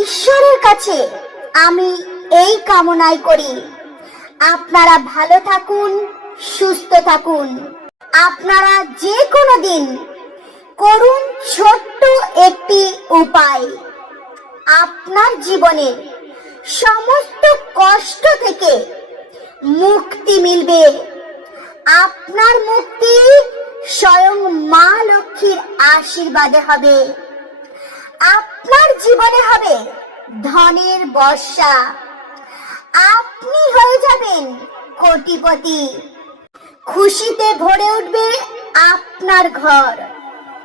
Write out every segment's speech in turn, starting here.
ঈশ্বরের কাছে আমি এই কামনাই করি। আপনারা ভালো থাকুন, সুস্থ থাকুন। আপনারা যে কোনো দিন করুন ছোট্ট একটি উপায়। আপনার জীবনের সমস্ত কষ্ট থেকে মুক্তি মিলবে। আপনার মুক্তি স্বয়ং মা লক্ষ্মীর আশীর্বাদে হবে। আপনার জীবনে হবে ধনের বর্ষা। আপনি হয়ে যাবেন কোটিপতি। খুশিতে ভরে উঠবে আপনার ঘর।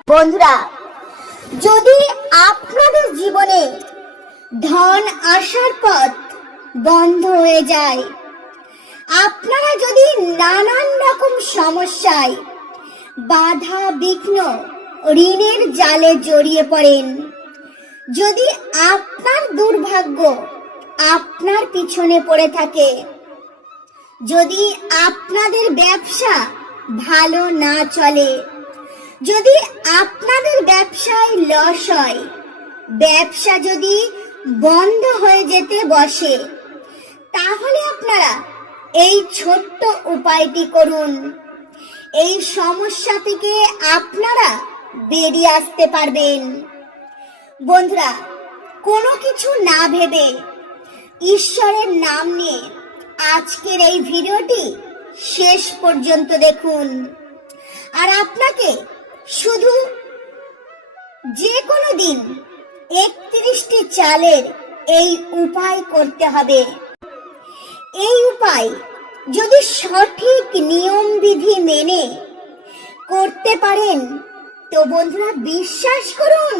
বন্ধুরা, যদি আপনাদের জীবনে ধন আসার পথ বন্ধ হয়ে যায়, আপনারা যদি নানান রকম সমস্যায় বাধা বিঘ্ন ঋণের জালে জড়িয়ে পড়েন যদি আপনার দুর্ভাগ্য আপনার পিছনে পড়ে থাকে, যদি আপনাদের ব্যবসা ভালো না চলে, যদি আপনাদের ব্যবসায় লস হয়, ব্যবসা যদি বন্ধ হয়ে যেতে বসে, তাহলে আপনারা এই ছোট্ট উপায়টি করুন। এই সমস্যা থেকে আপনারা বেরিয়ে আসতে পারবেন। বন্ধুরা, কোনো কিছু না ভেবে ঈশ্বরের নাম নিয়ে আজকের এই ভিডিওটি শেষ পর্যন্ত দেখুন। আর আপনাকে শুধু যে কোনো দিন একত্রিশটি চালের এই উপায় করতে হবে। এই উপায় যদি সঠিক নিয়ম বিধি মেনে করতে পারেন, তো বন্ধুরা বিশ্বাস করুন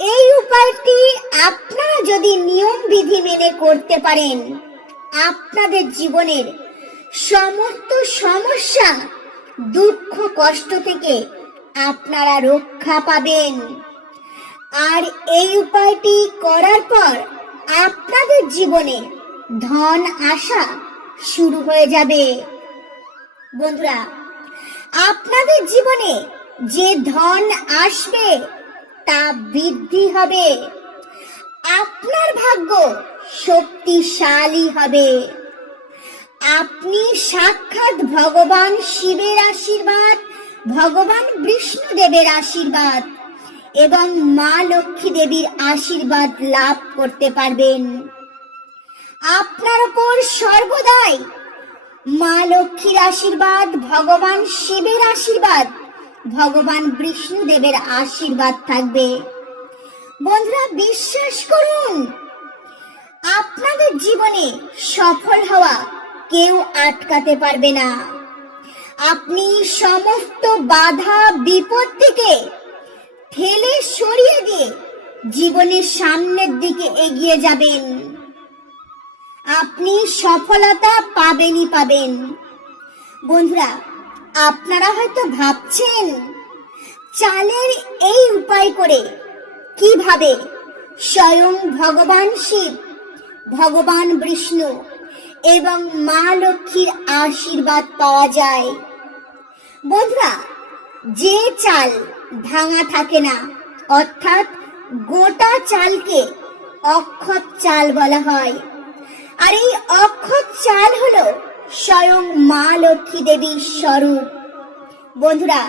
এই উপায়টি আপনারা যদি নিয়ম বিধি মেনে করতে পারেন, আপনাদের জীবনের সমস্ত সমস্যা, দুঃখ, কষ্ট থেকে আপনারা রক্ষা পাবেন। আর এই উপায়টি করার পর আপনাদের জীবনে ধন আসা শুরু হয়ে যাবে। বন্ধুরা, আপনাদের জীবনে যে ধন আসবে তা বৃদ্ধি হবে। আপনার ভাগ্য শক্তিশালী হবে। আপনি সাক্ষাৎ ভগবান শিবের আশীর্বাদ, ভগবান বিষ্ণুদেবের আশীর্বাদ এবং মা লক্ষ্মী দেবীর আশীর্বাদ লাভ করতে পারবেন। আপনার উপর সর্বদাই মা লক্ষ্মীর আশীর্বাদ, ভগবান শিবের আশীর্বাদ ভগবান বিষ্ণুদেবের আশীর্বাদ থাকবে। বন্ধুরা, বিশ্বাস করুন, আপনাদের জীবনে সফল হওয়া কেউ আটকাতে পারবে না। আপনি সমস্ত বাধা, বিপদ থেকে ঠেলে সরিয়ে দিয়ে জীবনের সামনের দিকে এগিয়ে যাবেন। আপনি সফলতা পাবেনই পাবেন। বন্ধুরা আপনারা হয়তো ভাবছেন, চালের এই উপায় করে কীভাবে স্বয়ং ভগবান শিব, ভগবান বিষ্ণু এবং মা লক্ষ্মীর আশীর্বাদ পাওয়া যায়? বন্ধুরা, যে চাল ভাঙা থাকে না, অর্থাৎ গোটা চালকে অক্ষত চাল বলা হয়। আর এই অক্ষত চাল হলো স্বয়ং মা লক্ষ্মী দেবীর স্বরূপ। বন্ধুরা,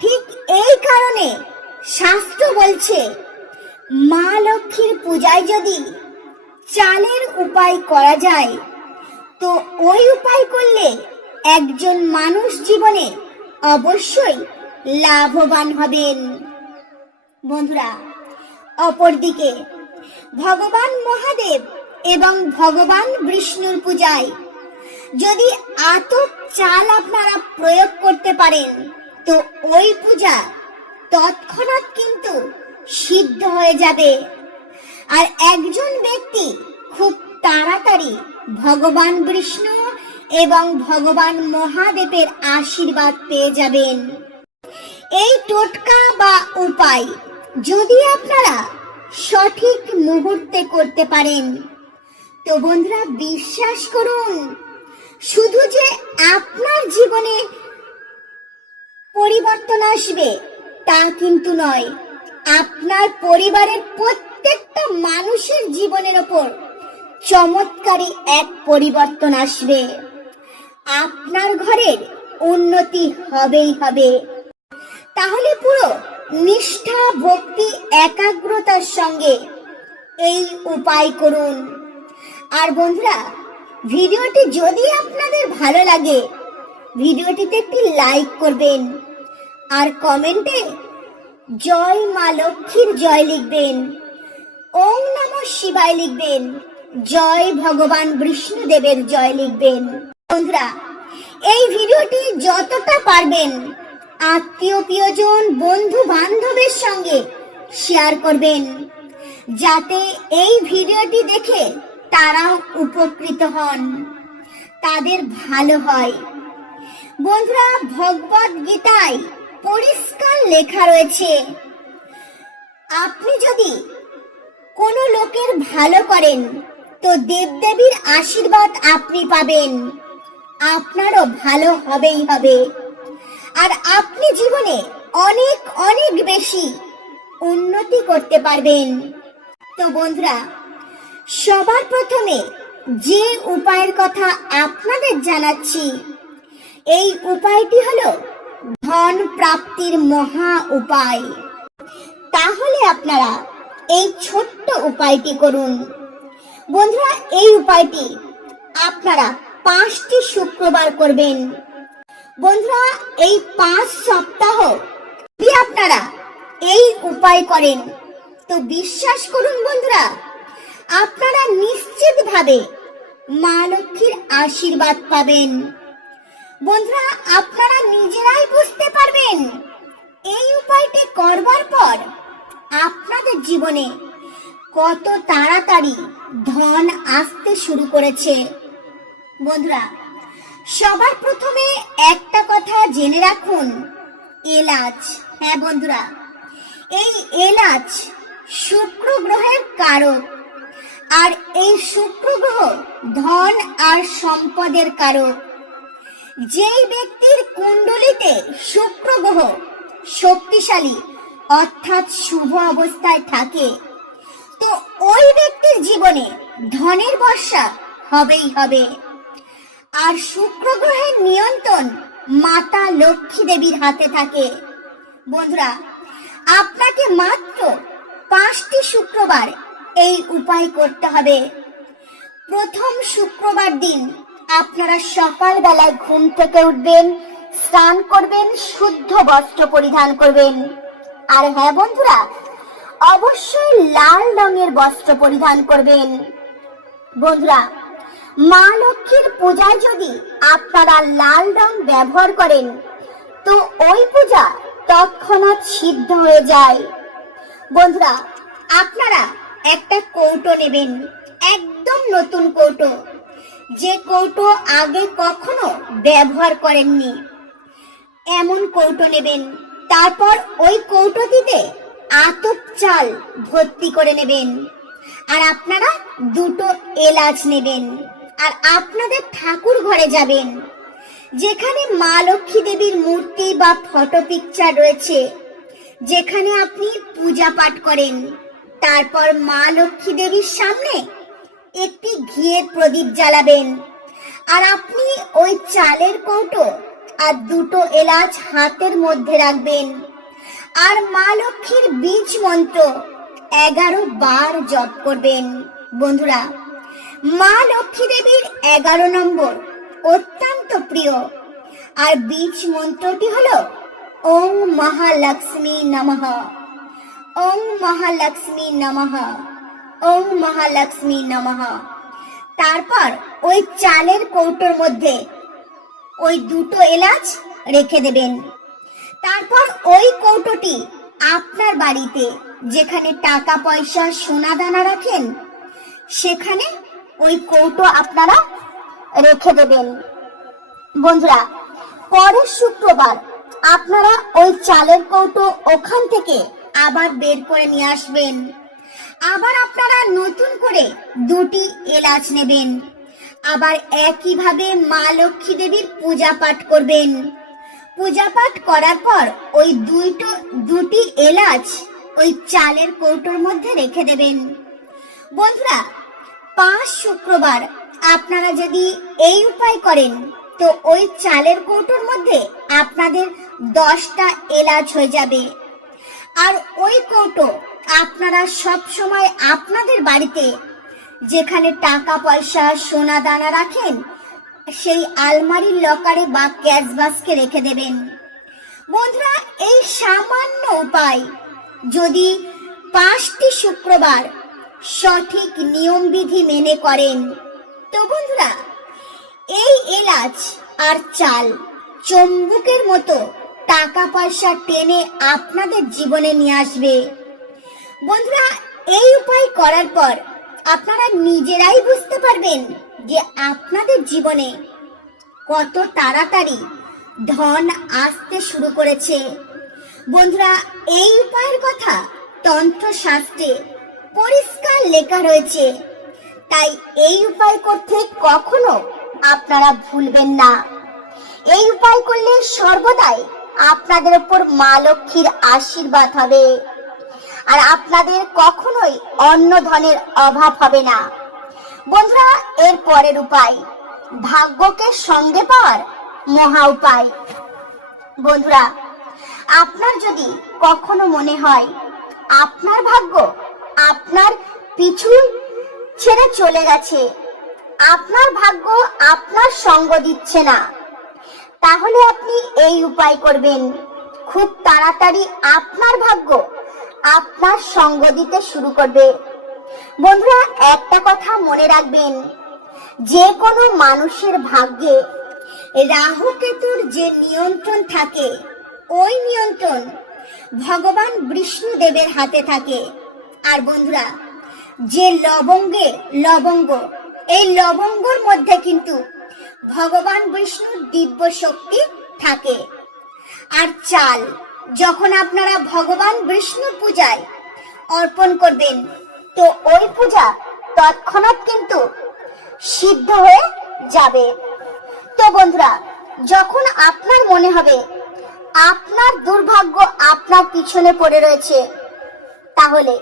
ঠিক এই কারণে শাস্ত্র বলছে, মা লক্ষ্মীর পূজায় যদি চালের উপায় করা যায়, তো ওই উপায় করলে একজন মানুষ জীবনে অবশ্যই লাভবান হবেন। বন্ধুরা, অপরদিকে ভগবান মহাদেব এবং ভগবান বিষ্ণুর পূজায় যদি আতপ চাল আপনারা প্রয়োগ করতে পারেন, তো ওই পূজা তৎক্ষণাৎ কিন্তু সিদ্ধ হয়ে যাবে। আর একজন ব্যক্তি খুব তাড়াতাড়ি ভগবান বিষ্ণু এবং ভগবান মহাদেবের আশীর্বাদ পেয়ে যাবেন। এই টোটকা বা উপায় যদি আপনারা সঠিক মুহূর্তে করতে পারেন, তো বন্ধুরা বিশ্বাস করুন শুধু যে আপনার জীবনে পরিবর্তন আসবে, তা কিন্তু নয়। আপনার পরিবারের প্রত্যেকটা মানুষের জীবনের ওপর চমৎকারী এক পরিবর্তন আসবে। আপনার ঘরের উন্নতি হবেই হবে। তাহলে পুরো নিষ্ঠা, ভক্তি, একাগ্রতার সঙ্গে এই উপায় করুন। আর বন্ধুরা ভিডিওটি যদি আপনাদের ভালো লাগে, ভিডিওটিতে একটি লাইক করবেন আর কমেন্টে জয় মা লক্ষ্মীর জয় লিখবেন। ওম নম শিবায় লিখবেন। জয় ভগবান বিষ্ণুদেবের জয় লিখবেন। বন্ধুরা, এই ভিডিওটি যতটা পারবেন আত্মীয়, প্রিয়জন, বন্ধু বান্ধবের সঙ্গে শেয়ার করবেন। যাতে এই ভিডিওটি দেখে তারাও উপকৃত হন। তাদের ভালো হয়। বন্ধুরা, ভগবত গীতায় পরিষ্কার লেখা রয়েছে, আপনি যদি কোনো লোকের ভালো করেন, তো দেবদেবীর আশীর্বাদ আপনি পাবেন। আপনারও ভালো হবেই হবে। আর আপনি জীবনে অনেক অনেক বেশি উন্নতি করতে পারবেন। তো বন্ধুরা সবার প্রথমে যে উপায়ের কথা আপনাদের জানাচ্ছি, এই উপায়টি হলো ধন প্রাপ্তির মহা উপায়। তাহলে আপনারা এই ছোট্ট উপায়টি করুন। বন্ধুরা, এই উপায়টি আপনারা পাঁচটি শুক্রবার করবেন। বন্ধুরা, এই পাঁচ সপ্তাহ আপনারা এই উপায় করেন, তো বিশ্বাস করুন বন্ধুরা আপনারা নিশ্চিতভাবে মা লক্ষ্মীর আশীর্বাদ পাবেন। বন্ধুরা, আপনারা নিজেরাই বুঝতে পারবেন এই উপায়টি করবার পর আপনাদের জীবনে কত তাড়াতাড়ি ধন আসতে শুরু করেছে। বন্ধুরা, সবার প্রথমে একটা কথা জেনে রাখুন, এলাচ। হ্যাঁ বন্ধুরা, এই এলাচ শুক্র গ্রহের কারক। আর এই শুক্র গ্রহ ধন আর সম্পদের কারক। যেই ব্যক্তির কুণ্ডলিতে শুক্র গ্রহ শক্তিশালী অর্থাৎ শুভ অবস্থায় থাকে, তো ওই ব্যক্তির জীবনে ধনের বর্ষা হবেই হবে। আর শুক্র গ্রহের নিয়ন্ত্রণ মাতা লক্ষ্মী দেবীর হাতে থাকে। বন্ধুরা, আপনাকে মাত্র পাঁচটি শুক্রবার এই উপায় করতে হবে। প্রথম শুক্রবার দিন আপনারা সকালবেলায় ঘুম থেকে উঠবেন, স্নান করবেন, শুদ্ধ বস্ত্র পরিধান করবেন। আর হ্যাঁ বন্ধুরা, অবশ্যই লাল রঙের বস্ত্র পরিধান করবেন। বন্ধুরা, মা লক্ষ্মীর পূজায় যদি আপনারা লাল রং ব্যবহার করেন, তো ওই পূজা তৎক্ষণাৎ সিদ্ধ হয়ে যায়। বন্ধুরা, আপনারা একটা কৌটো নেবেন, একদম নতুন কৌটো। যে কৌটো আগে কখনো ব্যবহার করেননি। এমন কৌটো নেবেন, তারপর ওই কৌটোটিতে আতপ চাল ভর্তি করে নেবেন। আর আপনারা দুটো এলাচ নেবেন, আর আপনাদের ঠাকুর ঘরে যাবেন। যেখানে মা লক্ষ্মী দেবীর মূর্তি বা ফটো পিকচার রয়েছে, যেখানে আপনি পূজা পাঠ করেন। তারপর মা লক্ষ্মী দেবীর সামনে একটি ঘিয়ের প্রদীপ জ্বালাবেন। আর আপনি ওই চালের কৌটো আর দুটো এলাচ হাতের মধ্যে রাখবেন। আর মা লক্ষ্মীর বীজ মন্ত্র এগারো বার জপ করবেন। বন্ধুরা, মা লক্ষ্মী দেবীর এগারো নম্বর অত্যন্ত প্রিয়। আর বীজ মন্ত্রটি হলো ওং মহালক্ষ্মী নমঃ। ওং মহালক্ষ্মী নমঃ। ওং মহালক্ষ্মী নমঃ। তারপর ওই চালের কৌটোর মধ্যে ওই দুটো এলাচ রেখে দেবেন। তারপর ওই কৌটোটি আপনার বাড়িতে যেখানে টাকা পয়সা সোনা দানা রাখেন, সেখানে ওই কৌটো আপনারা রেখে দেবেন। বন্ধুরা, পরের শুক্রবার আপনারা ওই চালের কৌটো ওখান থেকে আবার বের করে নিয়ে আসবেন। আবার আপনারা নতুন করে দুটি এলাচ নেবেন। আবার একইভাবে মা লক্ষ্মী দেবীর পূজা পাঠ করবেন। পূজা পাঠ করার পর ওই দুইটো, দুটি এলাচ ওই চালের কৌটোর মধ্যে রেখে দেবেন। বন্ধুরা, পাঁচ শুক্রবার আপনারা যদি এই উপায় করেন, তো ওই চালের কৌটোর মধ্যে আপনাদের দশটা এলাচ হয়ে যাবে। আর ওই কৌটো আপনারা সব সময় আপনাদের বাড়িতে, যেখানে টাকা পয়সা, সোনা দানা রাখেন, সেই আলমারির লকারে বা ক্যাশ বাস্কে রেখে দেবেন। বন্ধুরা, এই সামান্য উপায় যদি পাঁচটি শুক্রবার সঠিক নিয়মবিধি মেনে করেন, তো বন্ধুরা, এই এলাচ আর চাল চম্বুকের মতো টাকা পয়সা টেনে আপনাদের জীবনে নিয়ে আসবে। বন্ধুরা, এই উপায় করার পর আপনারা নিজেরাই বুঝতে পারবেন যে আপনাদের জীবনে কত তাড়াতাড়ি ধন আসতে শুরু করেছে। বন্ধুরা, এই উপায়ের কথা তন্ত্র শাস্ত্রে পরিষ্কার লেখা রয়েছে। তাই এই উপায় করতে কখনো আপনারা ভুলবেন না। এই উপায় করলে সর্বদাই আপনাদের উপর মা লক্ষ্মীর আশীর্বাদ হবে। আর আপনাদের কখনোই অন্য ধনের অভাব হবে না। বন্ধুরা, এর পরের উপায়, ভাগ্যকে সঙ্গে পাওয়ার মহা উপায়। বন্ধুরা, আপনার যদি কখনো মনে হয় আপনার ভাগ্য আপনার পিছু ছেড়ে চলে গেছে, আপনার ভাগ্য আপনার সঙ্গ দিচ্ছে না। তাহলে আপনি এই উপায় করবেন। খুব তাড়াতাড়ি আপনার ভাগ্য আপনার সঙ্গ দিতে শুরু করবে। বন্ধুরা, একটা কথা মনে রাখবেন। যে কোনো মানুষের ভাগ্যে রাহু কেতুর যে নিয়ন্ত্রণ থাকে, ওই নিয়ন্ত্রণ ভগবান বিষ্ণু দেবের হাতে থাকে। আর বন্ধুরা, যে লবঙ্গে লবঙ্গ, এই লবঙ্গর মধ্যে কিন্তু ভগবান বিষ্ণুর দিব্য শক্তি থাকে। আর চাল, যখন আপনারা ভগবান বিষ্ণুর পূজায় অর্পণ করবেন, তো ওই পূজা তৎক্ষণাৎ কিন্তু সিদ্ধ হয়ে যাবে। তো বন্ধুরা, যখন আপনার মনে হবে আপনার দুর্ভাগ্য আপনার পিছনে পড়ে রয়েছে, তাহলে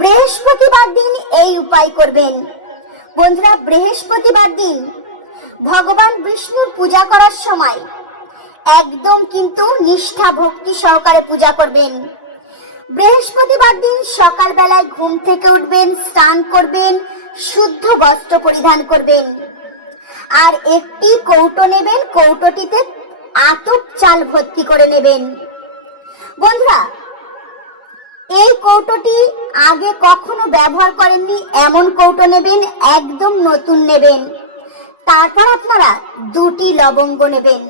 বৃহস্পতিবার দিন এই উপায় করবেন। বন্ধুরা, বৃহস্পতিবার দিন ভগবান বিষ্ণুর পূজা করার সময়। একদম কিন্তু নিষ্ঠা, ভক্তি সহকারে পূজা করবেন। বৃহস্পতিবার দিন সকালবেলায় ঘুম থেকে উঠবেন, স্নান করবেন, শুদ্ধ বস্ত্র পরিধান করবেন। আর একটি কৌটো নেবেন, কৌটোটিতে আতপ চাল ভর্তি করে নেবেন। বন্ধুরা, এই কৌটোটি আগে কখনো ব্যবহার করেননি, এমন কৌটো নেবেন, একদম নতুন নেবেন। তারপর আপনারা দুটি লবঙ্গ নেবেন।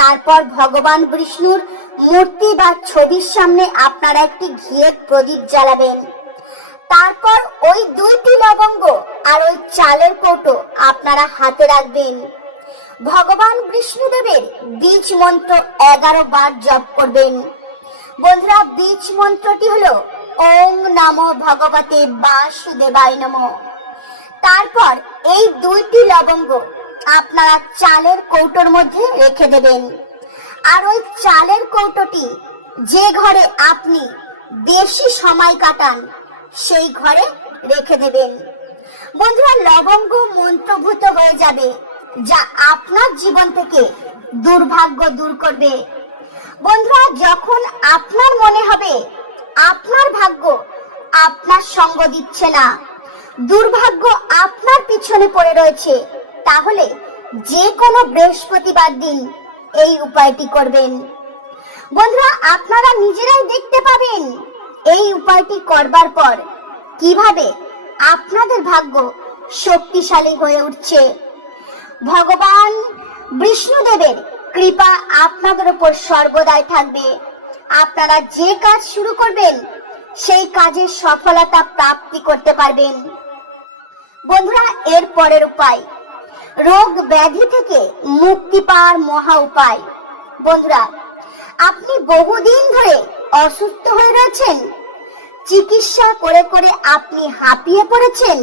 তারপর ভগবান বিষ্ণুর মূর্তি বা ছবির সামনে আপনারা একটি ঘিয়ের প্রদীপ জ্বালাবেন। তারপর ওই দুইটি লবঙ্গ আর ওই চালের কৌটো আপনারা হাতে রাখবেন। ভগবান বিষ্ণুদেবের বীজ মন্ত্র এগারো বার জপ করবেন। বন্ধুরা, বীজ মন্ত্রটি হলো ওং নম ভগবতে বাসুদেবায় নম। তারপর এই দুইটি লবঙ্গ আপনারা চালের কৌটোর মধ্যে রেখে দেবেন। আর ওই চালের কৌটোটি যে ঘরে আপনি বেশি সময় কাটান, সেই ঘরে রেখে দেবেন। বন্ধুরা, লবঙ্গ মন্ত্রভূত হয়ে যাবে, যা আপনার জীবন থেকে দুর্ভাগ্য দূর করবে। বন্ধুরা, যখন আপনার মনে হবে, আপনার ভাগ্য আপনার সঙ্গ দিচ্ছে না, দুর্ভাগ্য আপনার পিছনে পড়ে রয়েছে তাহলে যে কোনো বৃহস্পতিবার দিন এই উপায়টি করবেন। বন্ধুরা, আপনারা নিজেরাই দেখতে পাবেন এই উপায়টি করবার পর কীভাবে আপনাদের ভাগ্য শক্তিশালী হয়ে উঠছে। ভগবান বিষ্ণুদেবের কৃপা আপনাদের উপর সর্বদাই থাকবে। আপনারা যে কাজ শুরু করবেন, সেই কাজের সফলতা প্রাপ্তি করতে পারবেন। বন্ধুরা, এর পরের উপায় রোগ ব্যাধি থেকে মুক্তি পাওয়ার মহা উপায়। বন্ধুরা, আপনি বহুদিন ধরে অসুস্থ হয়ে রয়েছেন। চিকিৎসা করে করে আপনি হাঁপিয়ে পড়েছেন।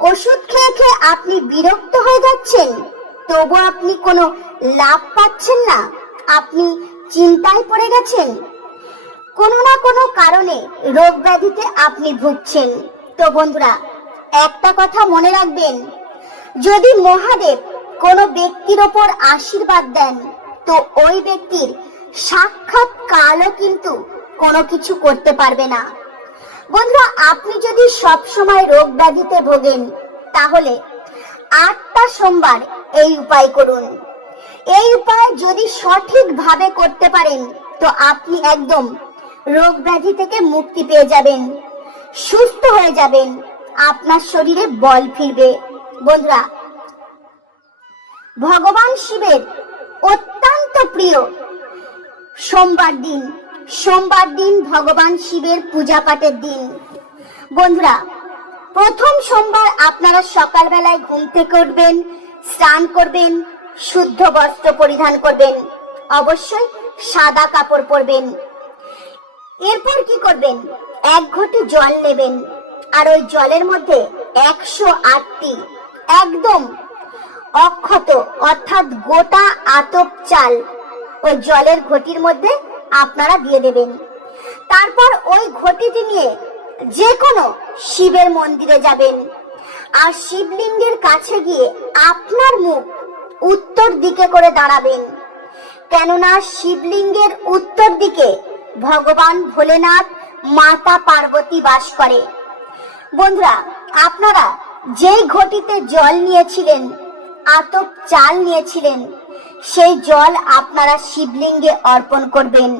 ওষুধ খেয়ে খেয়ে আপনি বিরক্ত হয়ে যাচ্ছেন। তবু আপনি কোনো লাভ পাচ্ছেন না। আপনি চিন্তায় পড়ে গেছেন। কোনো না কোনো কারণে রোগ ব্যাধিতে আপনি ভুগছেন। তো বন্ধুরা, একটা কথা মনে রাখবেন। যদি মহাদেব কোনো ব্যক্তির ওপর আশীর্বাদ দেন, তো ওই ব্যক্তির সাক্ষাৎ কালও কিন্তু কোনো কিছু করতে পারবে না। বন্ধুরা, আপনি যদি সব সময় রোগ ব্যাধিতে ভোগেন, তাহলে আটটা সোমবার এই উপায় করুন। এই উপায় যদি সঠিকভাবে করতে পারেন, তো আপনি একদম রোগ ব্যাধি থেকে মুক্তি পেয়ে যাবেন, সুস্থ হয়ে যাবেন, আপনার শরীরে বল ফিরবে। বন্ধুরা, ভগবান শিবের অত্যন্ত প্রিয় সোমবার দিন সোমবার দিন ভগবান শিবের পূজা পাঠের দিন। বন্ধুরা, প্রথম সোমবার আপনারা সকালবেলায় ঘুম থেকে উঠবেন, স্নান করবেন, শুদ্ধ বস্ত্র পরিধান করবেন, অবশ্যই সাদা কাপড় পরবেন। এরপর কি করবেন? এক ঘটি জল নেবেন, আর ওই জলের মধ্যে একশো আটটি একদম অক্ষত, অর্থাৎ গোটা আতপ চাল ওই জলের ঘটির মধ্যে আপনারা দিয়ে দেবেন। তারপর ওই ঘটিটি নিয়ে যে কোনো শিবের মন্দিরে যাবেন। আর শিবলিঙ্গের কাছে গিয়ে আপনার মুখ উত্তর দিকে করে দাঁড়াবেন। কেননা শিবলিঙ্গের উত্তর দিকে ভগবান ভোলেনাথ মাতা পার্বতী বাস করে। বন্ধুরা, আপনারা যেই ঘটিতে জল নিয়েছিলেন, আতপ চাল নিয়েছিলেন, সেই জল আপনারা শিবলিঙ্গে অর্পণ করবেন।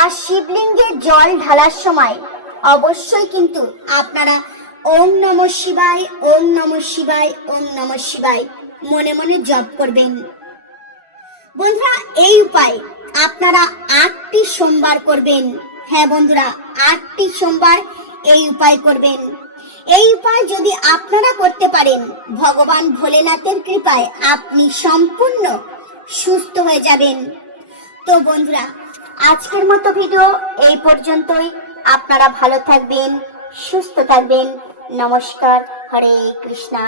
আর শিবলিঙ্গে জল ঢালার সময় অবশ্যই কিন্তু আপনারা ওম নম শিবায়, ওম নম শিবায়, ওম নম শিবায় মনে মনে জপ করবেন। বন্ধুরা, এই উপায় আপনারা আটটি সোমবার করবেন। হ্যাঁ বন্ধুরা, আটটি সোমবার এই উপায় করবেন। এই উপায় যদি আপনারা করতে পারেন, ভগবান ভোলেনাথের কৃপায় আপনি সম্পূর্ণ সুস্থ হয়ে যাবেন। তো বন্ধুরা, আজকের মতো ভিডিও এই পর্যন্তই। আপনারা ভালো থাকবেন, সুস্থ থাকবেন। নমস্কার, হরে কৃষ্ণা।